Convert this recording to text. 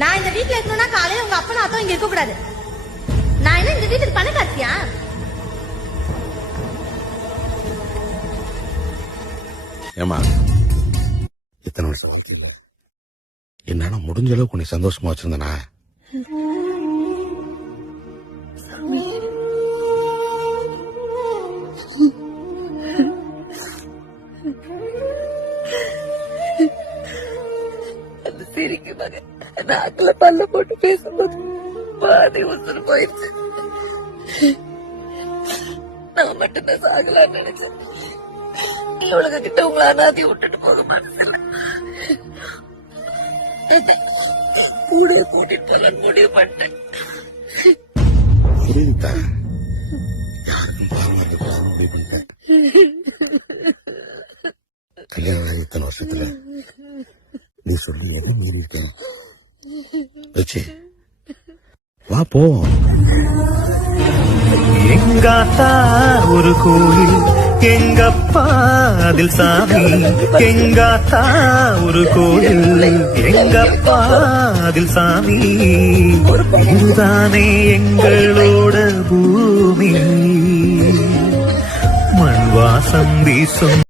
நான் இந்த வீட்டுல இருக்கணும்னா காலையில உங்க அப்பா அத்தம் இங்க இருக்க கூடாது. நான் என்ன இந்த வீட்டுக்கு பணக்காரத்தியா? ஏமா எத்தனை வருஷம் என்னால முடிஞ்ச அளவுக்கு உன்னை சந்தோஷமா வச்சிருந்தனா? அந்த சிரிக்கு மகன் நாக்குல பல்ல போட்டு பேசும்போது பாதி உசுறு போயிடுச்சு. நான் மட்டும்தான் சாகலான்னு நினைச்சேன். இவளுக கிட்ட உங்களை அனாதி விட்டுட்டு போக மனசில்ல. கூட கூட்டிட்டு போலான்னு முடிவு பண்ணிட்டேன். புரியுதா? யாருக்கும் பாவம் இருக்கக்கூடாது முடிவு பண்ணிட்டேன். கல்யாணம் ஆகி இத்தனை வருஷத்துல நீ சொல்லி என்ன மீறி இருக்கேன் வச்சு வா போ. எங்காத்தா ஒரு கோயில் எங்கப்பா அதில் சாமி. எங்காத்தா ஒரு கோயில் எங்கப்பா அதில் சாமி. இதுதானே எங்களோட பூமி. மண் வாசம் வீசும்